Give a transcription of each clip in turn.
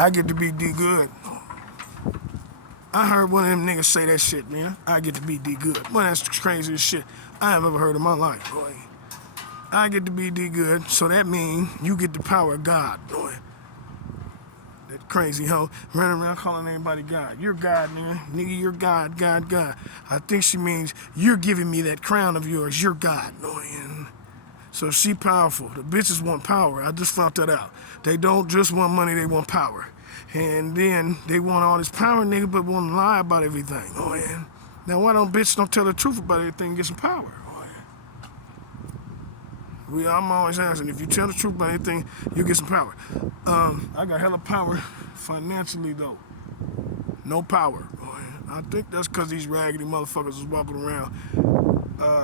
I get to be D good. I heard one of them niggas say that shit, man. I get to be D good. Well, that's the craziest shit I have ever heard in my life, boy. I get to be D good, so that means you get the power of God, boy. That crazy hoe running around calling everybody God. You're God, man. Nigga, you're God, God, God. I think she means you're giving me that crown of yours. You're God, boy. And so she powerful. The bitches want power. I just found that out. They don't just want money, they want power. And then they want all this power, nigga, but want to lie about everything. Oh, yeah. Now, why don't bitches don't tell the truth about everything and get some power? Oh, yeah. I'm always asking, if you tell the truth about anything, you get some power. I got hella power financially, though. No power. Oh, yeah. I think that's because these raggedy motherfuckers is walking around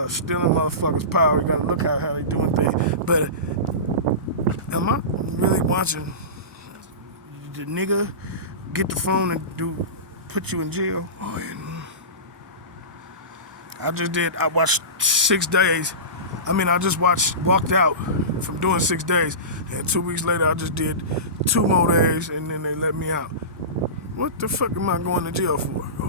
stealing motherfuckers' power. You gotta look at how they doing things. But am I really watching the nigga get the phone and put you in jail? Oh, and I watched 6 days. I just walked out from doing 6 days, and 2 weeks later I just did 2 more days, and then they let me out. What the fuck am I going to jail for? Oh,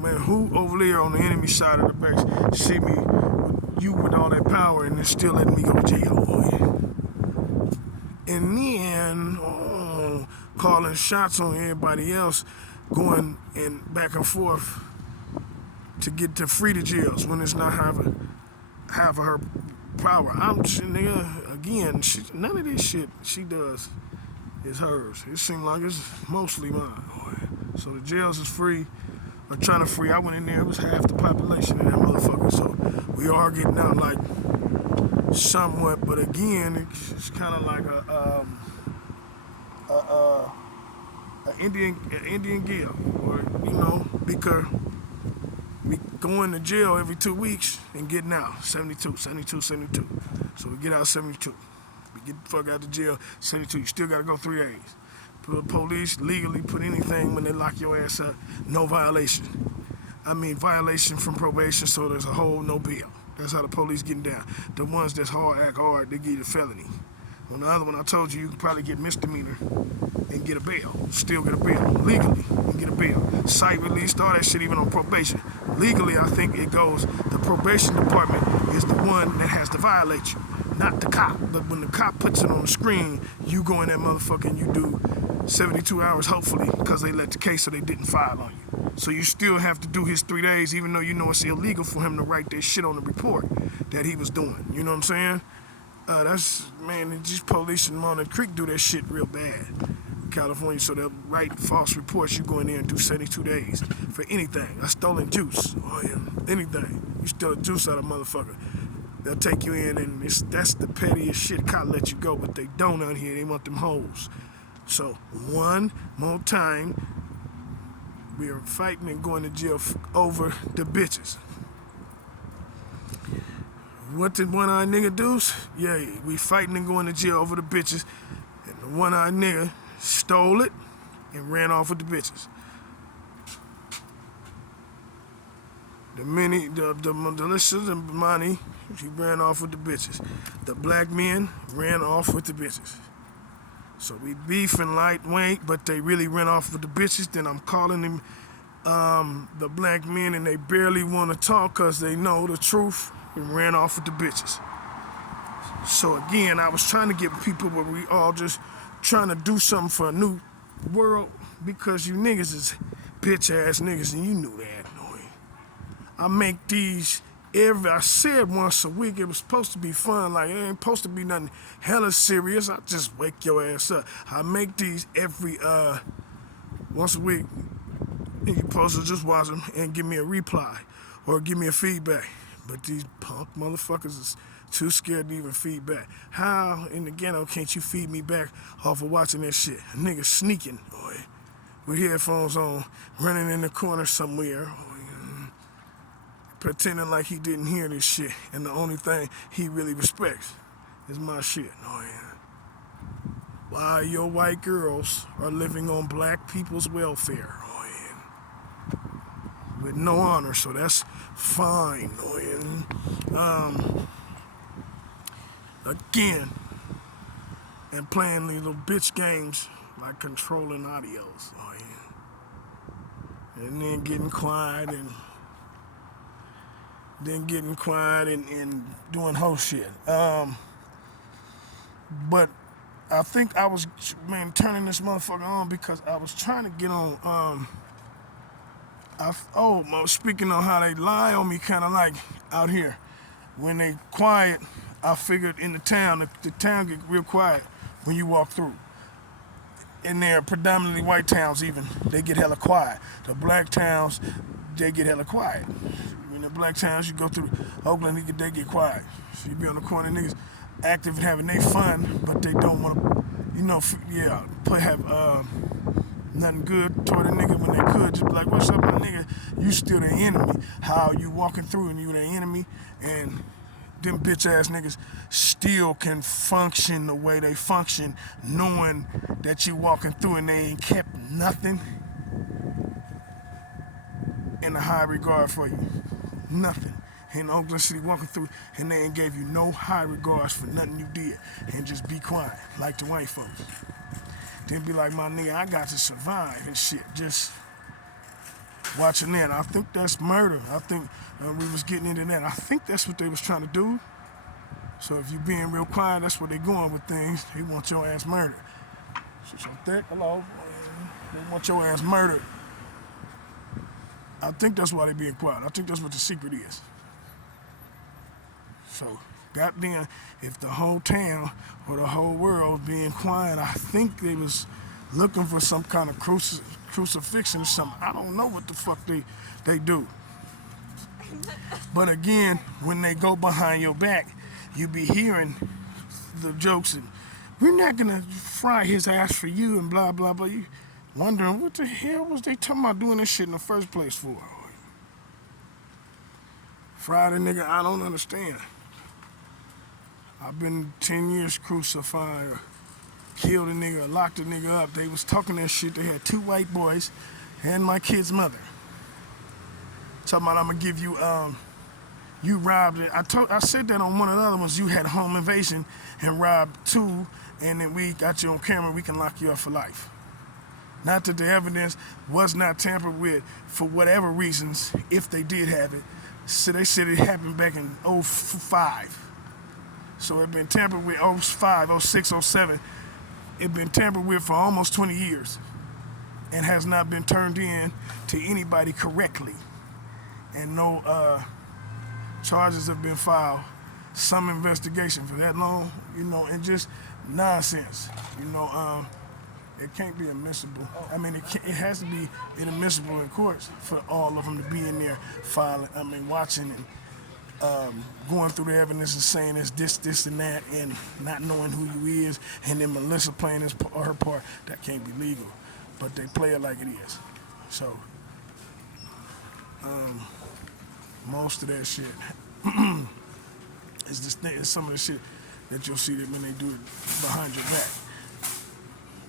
who over there on the enemy side of the base see me with all that power and then still letting me go to jail? Oh, yeah. And then calling shots on everybody else, going and back and forth to get to free the jails when it's not half of her power. Nigga, again, none of this shit she does is hers. It seems like it's mostly mine. So the jails is free, or trying to free. I went in there, it was half the population in that motherfucker. So we are getting out like somewhat, but again, it's kind of like an Indian gill, or because we going to jail every 2 weeks and getting out 72. So we get out 72. We get the fuck out of jail 72. You still gotta go 3 days. Police legally put anything when they lock your ass up, no violation. Violation from probation, so there's a whole no bail. That's how the police getting down. The ones that's act hard, they give you the felony. On the other one, I told you can probably get misdemeanor and get a bail. Still get a bail. Legally, and get a bail. Site released, all that shit, even on probation. Legally, I think it goes, the probation department is the one that has to violate you, not the cop. But when the cop puts it on the screen, you go in that motherfucker and you do 72 hours, hopefully, because they let the case so they didn't file on you. So you still have to do his 3 days, even though you know it's illegal for him to write that shit on the report that he was doing. You know what I'm saying? These police in Monmouth Creek do that shit real bad. California, so they'll write false reports. You go in there and do 72 days for anything. A stolen juice. Oh, yeah. Anything. You steal a juice out of a motherfucker. They'll take you in, and that's the pettiest shit. Cop let you go, but they don't out here. They want them hoes. So, one more time, we are fighting and going to jail over the bitches. What did one-eyed nigga do? Yeah, we fighting and going to jail over the bitches. And the one-eyed nigga stole it and ran off with the bitches. The delicious and money, he ran off with the bitches. The black men ran off with the bitches. So we beefing lightweight, but they really ran off with the bitches. Then I'm calling them the black men, and they barely want to talk because they know the truth and ran off with the bitches. So again, I was trying to get people where we all just trying to do something for a new world, because you niggas is bitch ass niggas, and you knew that. I make these I said once a week. It was supposed to be fun, like it ain't supposed to be nothing hella serious. I just wake your ass up. I make these every once a week, and you supposed to just watch them and give me a reply or give me a feedback. But these punk motherfuckers is too scared to even feedback. How in the ghetto can't you feed me back off of watching that shit? A nigga sneaking, boy, with headphones on, running in the corner somewhere, pretending like he didn't hear this shit, and the only thing he really respects is my shit. Oh, yeah. Why your white girls are living on black people's welfare. Oh, yeah. With no honor, so that's fine. Oh, yeah. Again, and playing these little bitch games like controlling audios. Oh yeah. And then getting quiet and doing whole shit. But I think I was, man, turning this motherfucker on because I was trying to get on. Speaking on how they lie on me, kind of like out here. When they quiet, I figured in the town, the town get real quiet when you walk through. And they're predominantly white towns even, they get hella quiet. The black towns, they get hella quiet. In the black towns, you go through Oakland, they get quiet. So you be on the corner, niggas active and having their fun, but they don't want to, have nothing good toward a nigga when they could. Just be like, what's up, my nigga? You still the enemy. How you walking through and you the enemy, and them bitch ass niggas still can function the way they function, knowing that you walking through and they ain't kept nothing in a high regard for you. Nothing. In Oakland City walking through and they ain't gave you no high regards for nothing you did, and just be quiet like the white folks. Then be like, my nigga, I got to survive and shit. Just watching that. I think that's murder. I think we was getting into that. I think that's what they was trying to do. So if you being real quiet, that's where they going with things. They want your ass murdered. So thick, hello. They want your ass murdered. I think that's why they being quiet. I think that's what the secret is. So, goddamn, if the whole town or the whole world being quiet, I think they was looking for some kind of crucifixion or something. I don't know what the fuck they do. But again, when they go behind your back, you be hearing the jokes and we're not gonna fry his ass for you and blah blah blah. You wondering what the hell was they talking about doing this shit in the first place for? Fry the nigga, I don't understand. I've been 10 years crucified or killed a nigga or locked a nigga up. They was talking that shit. They had 2 white boys and my kid's mother. Talking about I'm gonna give you, you robbed it. I said that on one of the other ones. You had home invasion and robbed 2, and then we got you on camera. We can lock you up for life. Not that the evidence was not tampered with for whatever reasons, if they did have it. So they said it happened back in 05. So it been tampered with 05, 06, 07. It been tampered with for almost 20 years and has not been turned in to anybody correctly. And no charges have been filed. Some investigation for that long, and just nonsense. It can't be admissible. I mean, it has to be inadmissible in courts for all of them to be in there filing, watching and going through the evidence and saying it's this, and that, and not knowing who you is, and then Melissa playing her part. That can't be legal, but they play it like it is. So, most of that shit is some of the shit that you'll see that when they do it behind your back.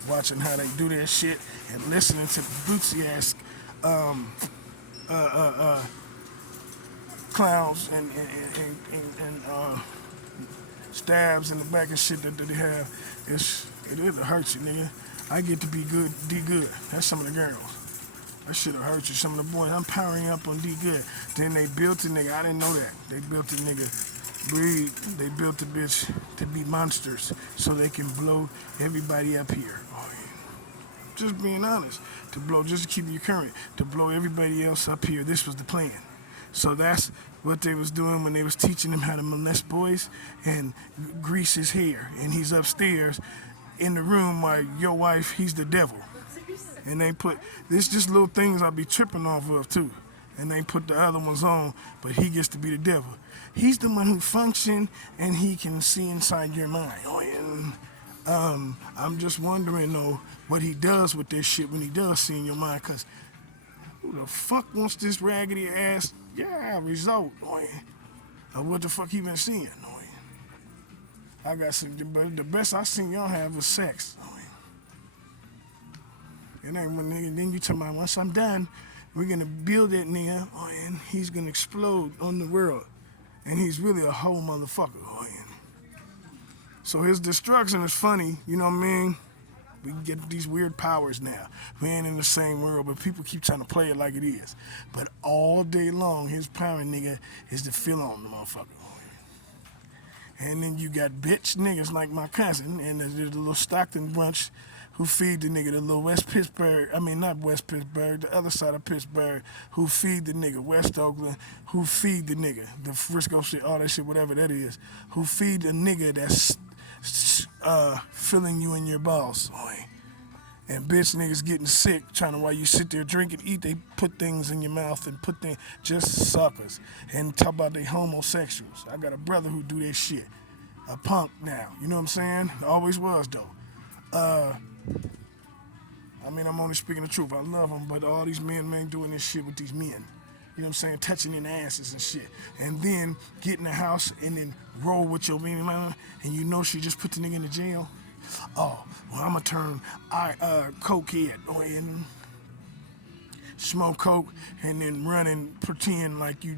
Watching how they do their shit and listening to the bootsy ass clowns and stabs in the back and shit that they have. It'll hurt you, nigga. I get to be good, D good. That's some of the girls. That shit'll hurt you. Some of the boys, I'm powering up on D good. Then they built the nigga. I didn't know that. They built the nigga breed. They built the bitch to be monsters so they can blow everybody up here. Oh, yeah. Just being honest. Just to keep you current. To blow everybody else up here. This was the plan. So that's what they was doing when they was teaching him how to molest boys and grease his hair. And he's upstairs in the room while your wife, he's the devil. And they put, this just little things I be tripping off of too. And they put the other ones on, but he gets to be the devil. He's the one who functions and he can see inside your mind. And I'm just wondering though what he does with this shit when he does see in your mind, cause who the fuck wants this raggedy ass result? Of what the fuck he been seeing? I got some, but the best I seen y'all have was sex. It ain't when nigga, then you tell me once I'm done, we're gonna build that nigga, and he's gonna explode on the world. And he's really a whole motherfucker. So his destruction is funny, you know what I mean? We can get these weird powers now. We ain't in the same world, but people keep trying to play it like it is. But all day long, his power, nigga, is to feel on the motherfucker. And then you got bitch niggas like my cousin and the little Stockton bunch who feed the nigga, the little West Pittsburgh, I mean not West Pittsburgh, the other side of Pittsburgh, who feed the nigga, West Oakland, who feed the nigga, the Frisco shit, all that shit, whatever that is, who feed the nigga that's filling you in your balls, boy. And bitch niggas getting sick, trying to, while you sit there drink and eat, they put things in your mouth and put things, just suckers. And talk about they homosexuals. I got a brother who do that shit. A punk now, you know what I'm saying? Always was though. I mean, I'm only speaking the truth. I love them, but all these men doing this shit with these men. You know what I'm saying? Touching in the asses and shit. And then get in the house and then roll with your baby mama, and you know she just put the nigga in the jail. Oh, well, I'm gonna turn cokehead and smoke coke and then run and pretend like you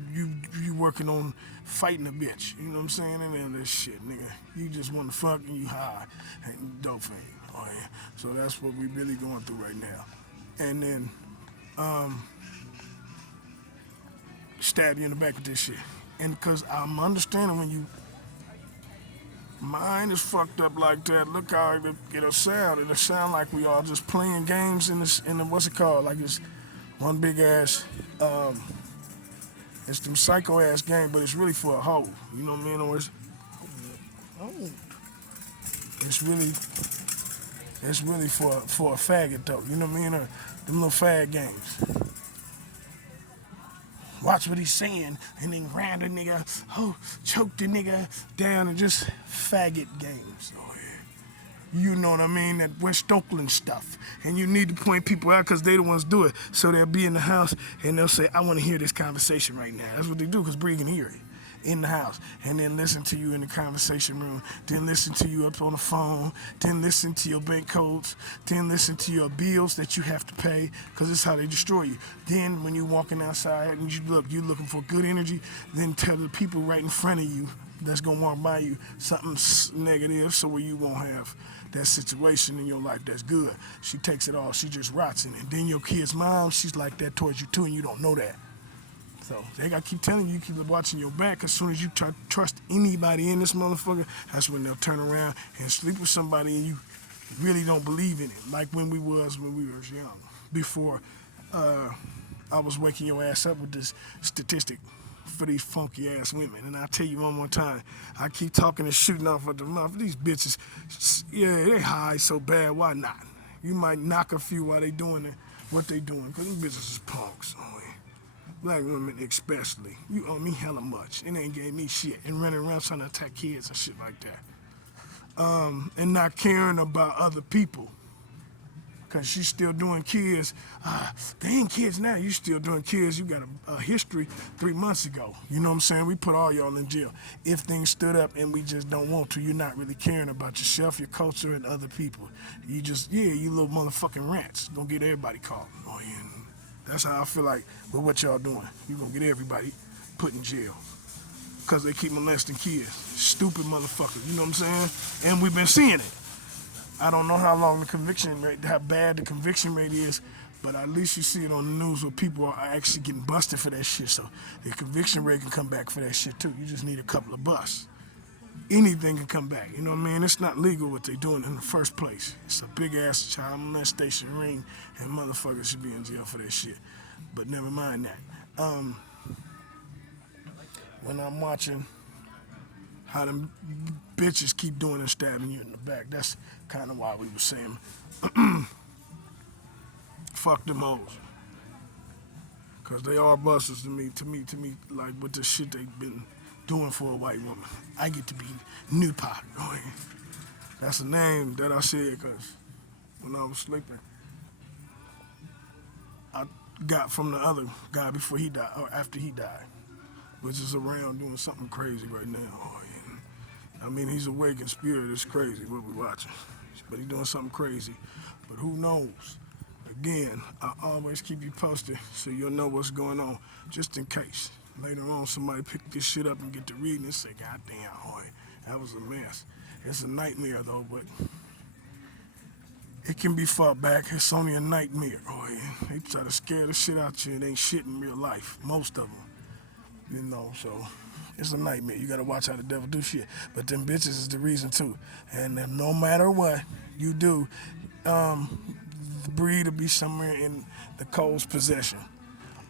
working on fighting a bitch. You know what I'm saying? And then this shit, nigga. You just want to fuck and you high and dope fiend. Oh yeah. So that's what we really going through right now. And then stab you in the back with this shit. And because I'm understanding when you mind is fucked up like that, look how it'll sound. It'll sound like we all just playing games in the what's it called? Like it's one big ass, it's them psycho ass game, but it's really for a hoe. You know what I mean? Or it's really for a faggot though. You know what I mean? Or them little fag games. Watch what he's saying, and then grind the nigga, choke the nigga down, and just faggot games. Oh, yeah. You know what I mean? That West Oakland stuff. And you need to point people out because they the ones do it. So they'll be in the house, and they'll say, I want to hear this conversation right now. That's what they do, because Bree can hear it in the house, and then listen to you in the conversation room, then listen to you up on the phone, then listen to your bank codes, then listen to your bills that you have to pay, because it's how they destroy you. Then when you're walking outside and you're looking for good energy, then tell the people right in front of you that's gonna walk by you something negative, so where you won't have that situation in your life that's good. She takes it all, she just rots in it. Then your kid's mom, she's like that towards you too, and you don't know that. So they gotta keep telling you, keep watching your back. As soon as you trust anybody in this motherfucker, that's when they'll turn around and sleep with somebody and you really don't believe in it. Like when we was young. Before I was waking your ass up with this statistic for these funky ass women. And I'll tell you one more time, I keep talking and shooting off at the mouth. These bitches, yeah, they high so bad, why not? You might knock a few while they doing it, what they doing, because these bitches is punks. Oh, yeah. Black women especially. You owe me hella much. It ain't gave me shit. And running around trying to attack kids and shit like that. And not caring about other people. Because she's still doing kids. They ain't kids now. You still doing kids. You got a history 3 months ago. You know what I'm saying? We put all y'all in jail. If things stood up and we just don't want to, you're not really caring about yourself, your culture, and other people. You just, you little motherfucking rats. Don't get everybody caught. Oh, yeah. That's how I feel like with what y'all doing. You gonna get everybody put in jail. Because they keep molesting kids. Stupid motherfuckers, you know what I'm saying? And we've been seeing it. I don't know how long the conviction rate, how bad the conviction rate is, but at least you see it on the news where people are actually getting busted for that shit. So the conviction rate can come back for that shit too. You just need a couple of busts. Anything can come back, you know what I mean? It's not legal what they doing in the first place. It's a big ass child molestation ring, and motherfuckers should be in jail for that shit. But never mind that. When I'm watching how them bitches keep doing and stabbing you in the back, that's kind of why we were saying, fuck them hoes. Because they are busters to me, like with the shit they've been doing for a white woman. I get to be New Pot. Oh, yeah. That's a name that I said because when I was sleeping, I got from the other guy before he died, or after he died, which is around doing something crazy right now. Oh, yeah. I mean, he's awake in spirit. It's crazy what we're watching. But he's doing something crazy. But who knows? Again, I always keep you posted so you'll know what's going on, just in case. Later on, somebody pick this shit up and get to reading and say, God damn, boy, that was a mess. It's a nightmare, though, but It can be fought back. It's only a nightmare. Oh yeah, they try to scare the shit out you. It ain't shit in real life. Most of them, So it's a nightmare. You gotta watch how the devil do shit. But them bitches is the reason too. And then no matter what you do, the breed will be somewhere in the cold's possession,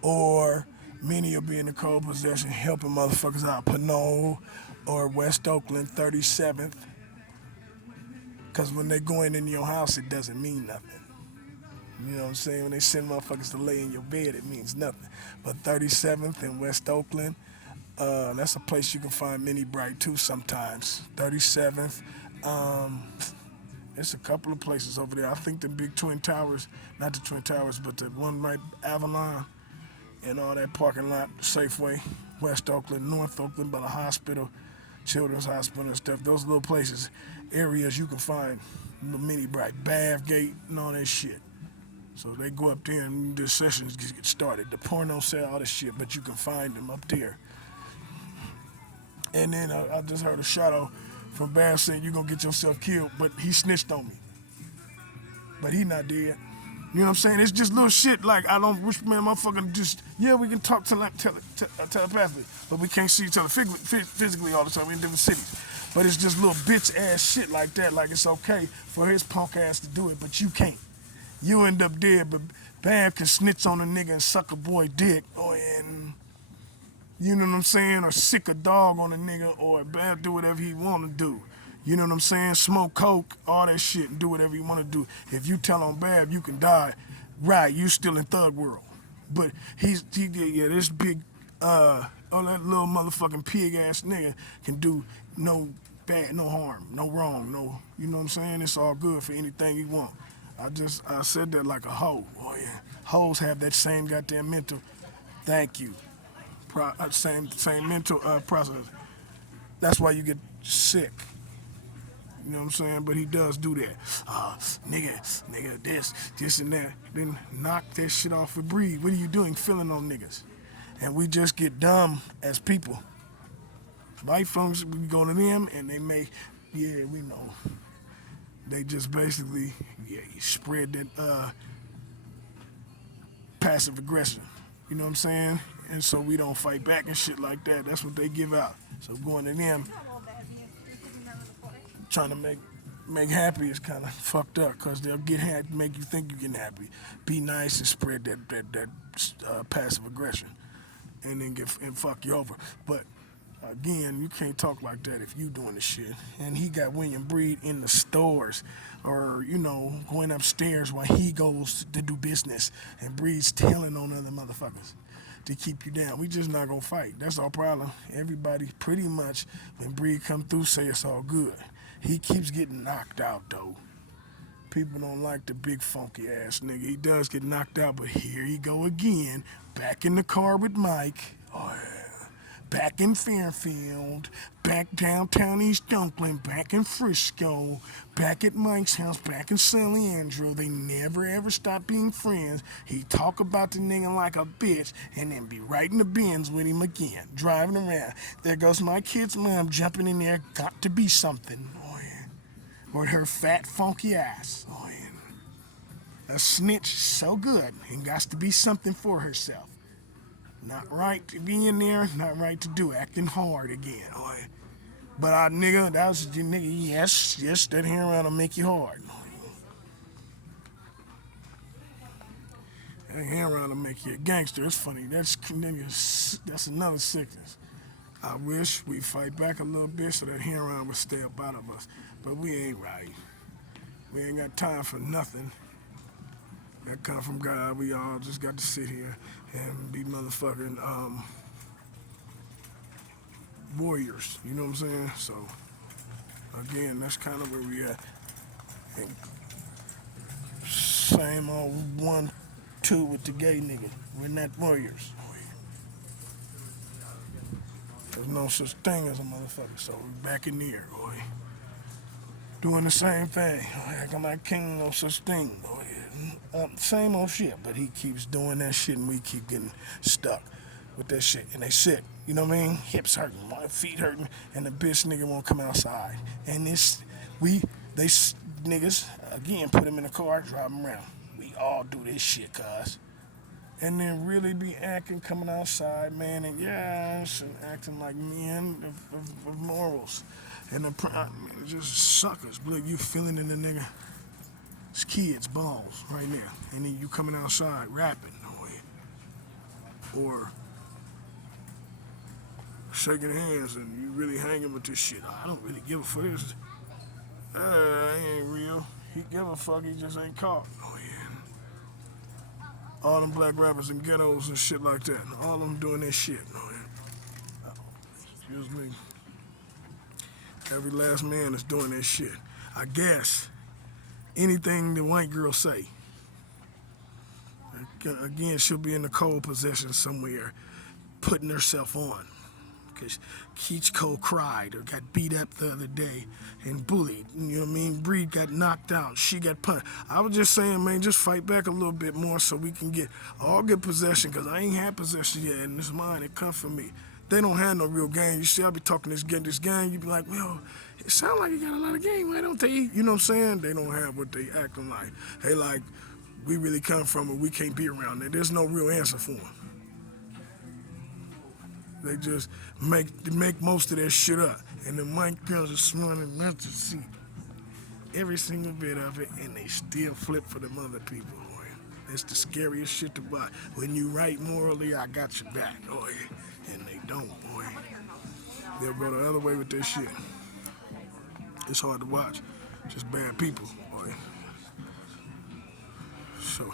or many will be in the cold possession helping motherfuckers out. Pinole or West Oakland, 37th. Cause when they go in your house, it doesn't mean nothing. You know what I'm saying? When they send motherfuckers to lay in your bed, it means nothing. But 37th in West Oakland, that's a place you can find Mini Bright too sometimes. 37th. Um, there's a couple of places over there. I think the big Twin Towers, not the Twin Towers, but the one right Avalon and all that parking lot, Safeway, West Oakland, North Oakland by the hospital, Children's Hospital and stuff. Those little places, areas you can find Mini Bright, Bath Gate, and all that shit. So they go up there and the sessions get started. The porno sell all this shit, but you can find them up there. And then I just heard a shout out from Bass saying you're gonna get yourself killed, but he snitched on me. But he not dead. You know what I'm saying? It's just little shit like I don't wish man motherfucking just yeah we can talk telepathically, but we can't see each other physically all the time. We're in different cities. But it's just little bitch ass shit like that. Like it's okay for his punk ass to do it, but you can't. You end up dead, but Bam can snitch on a nigga and suck a boy dick, or and you know what I'm saying, or sick a dog on a nigga, or Bam do whatever he want to do. You know what I'm saying? Smoke coke, all that shit, and do whatever you want to do. If you tell on Bab, you can die. Right, you still in thug world. But he did, yeah, this big, all that little motherfucking pig ass nigga can do no bad, no harm, no wrong, no, you know what I'm saying? It's all good for anything he want. I said that like a hoe. Oh yeah, hoes have that same goddamn mental. Thank you. Same mental process. That's why you get sick. You know what I'm saying? But he does do that. Nigga, this and that. Then knock that shit off with breathe. What are you doing feeling on niggas? And we just get dumb as people. White folks, we go to them and they make, yeah, we know. They just basically, yeah, spread that passive aggression. You know what I'm saying? And so we don't fight back and shit like that. That's what they give out. So going to them, trying to make happy is kind of fucked up because they'll get happy, make you think you're getting happy. Be nice and spread that passive aggression, and then and fuck you over. But again, you can't talk like that if you doing the shit. And he got William Breed in the stores, or going upstairs while he goes to do business, and Breed's telling on other motherfuckers to keep you down. We just not gonna fight. That's our problem. Everybody pretty much when Breed come through say it's all good. He keeps getting knocked out though. People don't like the big funky ass nigga. He does get knocked out, but here he go again, back in the car with Mike. Oh yeah. Back in Fairfield, back downtown East Dumpling, back in Frisco, back at Mike's house, back in San Leandro. They never ever stop being friends. He talk about the nigga like a bitch and then be right in the bins with him again, driving around. There goes my kid's mom jumping in there, got to be something. Oh yeah. Or her fat funky ass. Oh yeah. A snitch so good and got to be something for herself. Not right to be in there, not right to do, acting hard again. Oh, yeah. But nigga, that was the nigga, yes, that hair around will make you hard. That hair around will make you a gangster. It's funny, that's another sickness. I wish we fight back a little bit so that hair around would stay up out of us. But we ain't right. We ain't got time for nothing. That come from God. We all just got to sit here and be motherfucking warriors. You know what I'm saying? So, again, that's kind of where we at. And same old 1-2 with the gay nigga. We're not warriors. There's no such thing as a motherfucker. So we're back in the air, boy. Doing the same thing. Acting like king, no such thing, boy. Same old shit, but he keeps doing that shit and we keep getting stuck with that shit. And they sick, you know what I mean? Hips hurting, my feet hurting, and the bitch nigga won't come outside. And we They niggas again put them in the car, drive them around. We all do this shit, cuz. And then really be acting, coming outside, man, and yes, and acting like men of morals. And just suckers. Look, you feeling in the nigga. It's kids, balls, right there. And then you coming outside rapping, or shaking hands, and you really hanging with this shit. I don't really give a fuck. This, he ain't real. He give a fuck. He just ain't caught. Oh yeah. All them black rappers in ghettos and shit like that. All them doing that shit. Oh yeah. Excuse me. Every last man is doing that shit. I guess anything the white girl say. Again, she'll be in the cold possession somewhere, putting herself on. Because Keach Cole cried or got beat up the other day and bullied. You know what I mean? Breed got knocked out. She got punched. I was just saying, man, just fight back a little bit more so we can all get possession, because I ain't had possession yet, and it's mine. It come from me. They don't have no real game. You see, I be talking this game. You be like, well, it sound like you got a lot of game. Why don't they? You know what I'm saying? They don't have what they acting like. They like, we really come from it. We can't be around there. There's no real answer for them. They just make most of their shit up. And the white girls are smart enough to see every single bit of it, and they still flip for them other people. Boy. That's the scariest shit to watch. When you right morally, I got your back. Boy. And they don't, boy. They'll go the other way with their shit. It's hard to watch. Just bad people, boy. So,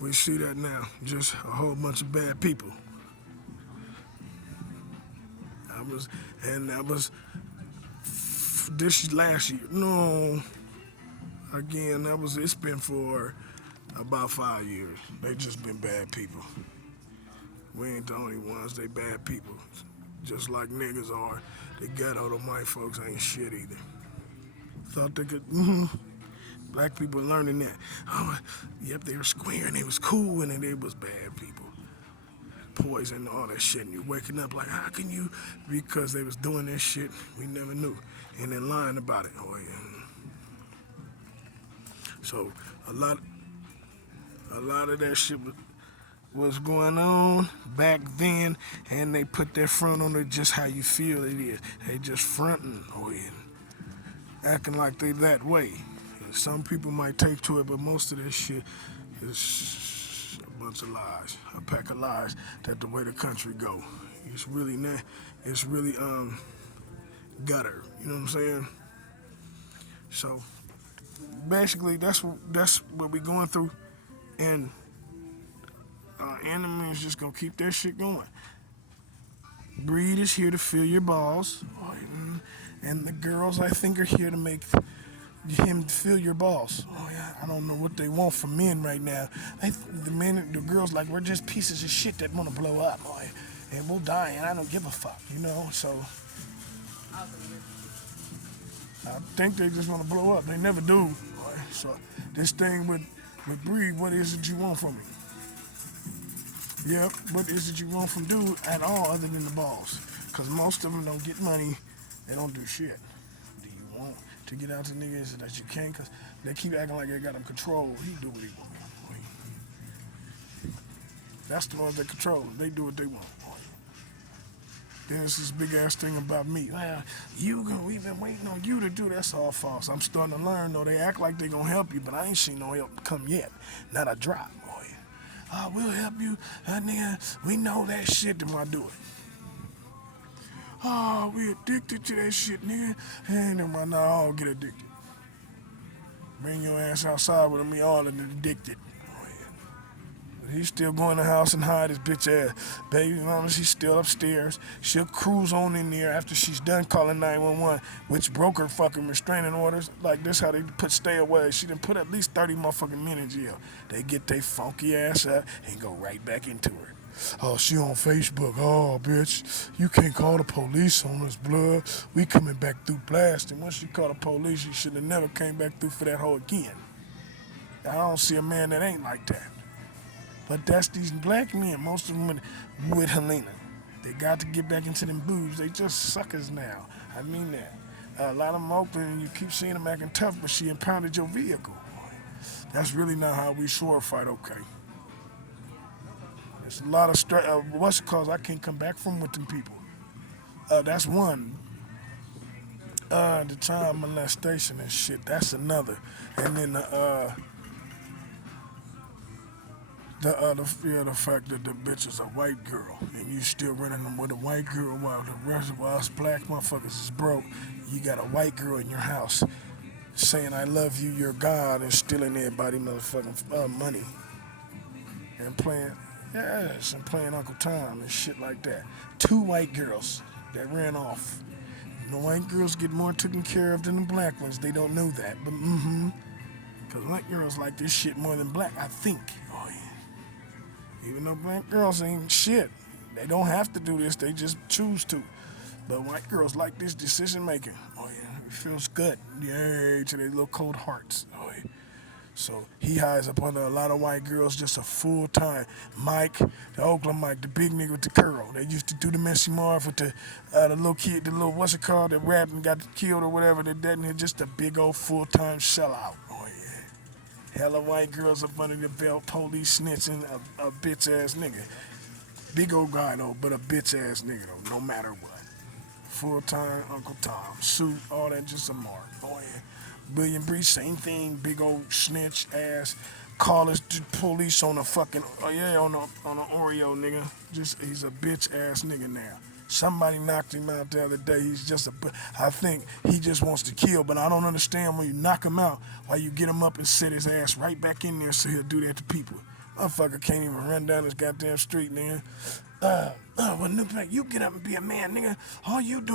we see that now. Just a whole bunch of bad people. That was this last year. No, again, it's been for about 5 years. They just been bad people. We ain't the only ones, they bad people. Just like niggas are. They ghetto, the white folks ain't shit either. Thought they could, Black people learning that. Oh, yep, they were square and they was cool, and then they was bad people. Poison, all that shit, and you're waking up like, how can you? Because they was doing that shit we never knew, and then lying about it. Oh yeah. So a lot of that shit was going on back then, and they put their front on it just how you feel it is. They just fronting, oh yeah, acting like they that way. And some people might take to it, but most of this shit is bunch of lies, a pack of lies. That the way the country go. It's really gutter. You know what I'm saying? So basically, that's what we going through, and anime is just gonna keep that shit going. Breed is here to fill your balls, and the girls, I think, are here to make him feel your balls. Oh yeah, I don't know what they want from men right now. The girls like, we're just pieces of shit that want to blow up, boy, and we'll die, and I don't give a fuck, you know. So I think they just want to blow up. They never do, boy. So this thing with Breed, what is it you want from me? Yep, what is it you want from dude at all other than the balls? Because most of them don't get money. They don't do shit. Do you want to get out to niggas that you can't? Because they keep acting like they got them controlled. He do what he want. That's the ones that control. They do what they want. Then it's this big ass thing about me. Well, we've been waiting on you to do. That's all false. I'm starting to learn though. They act like they gonna help you, but I ain't seen no help come yet. Not a drop, boy. We'll help you, nigga. We know that shit. Then why do it? We addicted to that shit, nigga. And then why not all get addicted? Bring your ass outside with me, all addicted. He's still going to the house and hide his bitch ass. Baby mama, she's still upstairs. She'll cruise on in there after she's done calling 911, which broke her fucking restraining orders. Like, this how they put stay away. She done put at least 30 motherfucking men in jail. They get their funky ass up and go right back into her. Oh, she on Facebook. Oh, bitch, you can't call the police on us, blood. We coming back through blasting. Once you call the police, you should have never came back through for that hoe again. I don't see a man that ain't like that. But that's these black men, most of them with Helena. They got to get back into them boobs. They just suckers now. I mean that. A lot of them open and you keep seeing them acting tough, but she impounded your vehicle. That's really not how we sword fight, okay? There's a lot of what's it called? I can't come back from with them people. That's one. The child molestation and shit. That's another. And then the fact that the bitch is a white girl and you still running them with a white girl while the rest of us black motherfuckers is broke. You got a white girl in your house saying I love you, you're God, and stealing everybody motherfucking money and playing, yes, and playing Uncle Tom and shit like that. Two white girls that ran off. The white girls get more taken care of than the black ones. They don't know that, but because white girls like this shit more than black, I think. Oh yeah. Even though black girls ain't shit, they don't have to do this. They just choose to. But white girls like this decision making. Oh yeah, it feels good. Yay to their little cold hearts. Oh yeah. So he hides up under a lot of white girls just a full time. Mike, the Oakland Mike, the big nigga with the curl. They used to do the Messy Marv with the little kid, the little what's it called, that rapped and got killed or whatever. That didn't just a big old full time sellout. Oh yeah. Hella white girls up under the belt, police snitching, a bitch ass nigga. Big old guy though, but a bitch ass nigga though, no matter what. Full time Uncle Tom, suit, all that just a mark. Oh yeah. William Breach, same thing, big old snitch ass. Call his police on a fucking on a Oreo nigga. Just he's a bitch ass nigga now. Somebody knocked him out the other day. He's just I think he just wants to kill, but I don't understand when you knock him out, why you get him up and set his ass right back in there so he'll do that to people. Motherfucker can't even run down this goddamn street, nigga. Well, you get up and be a man, nigga. All you do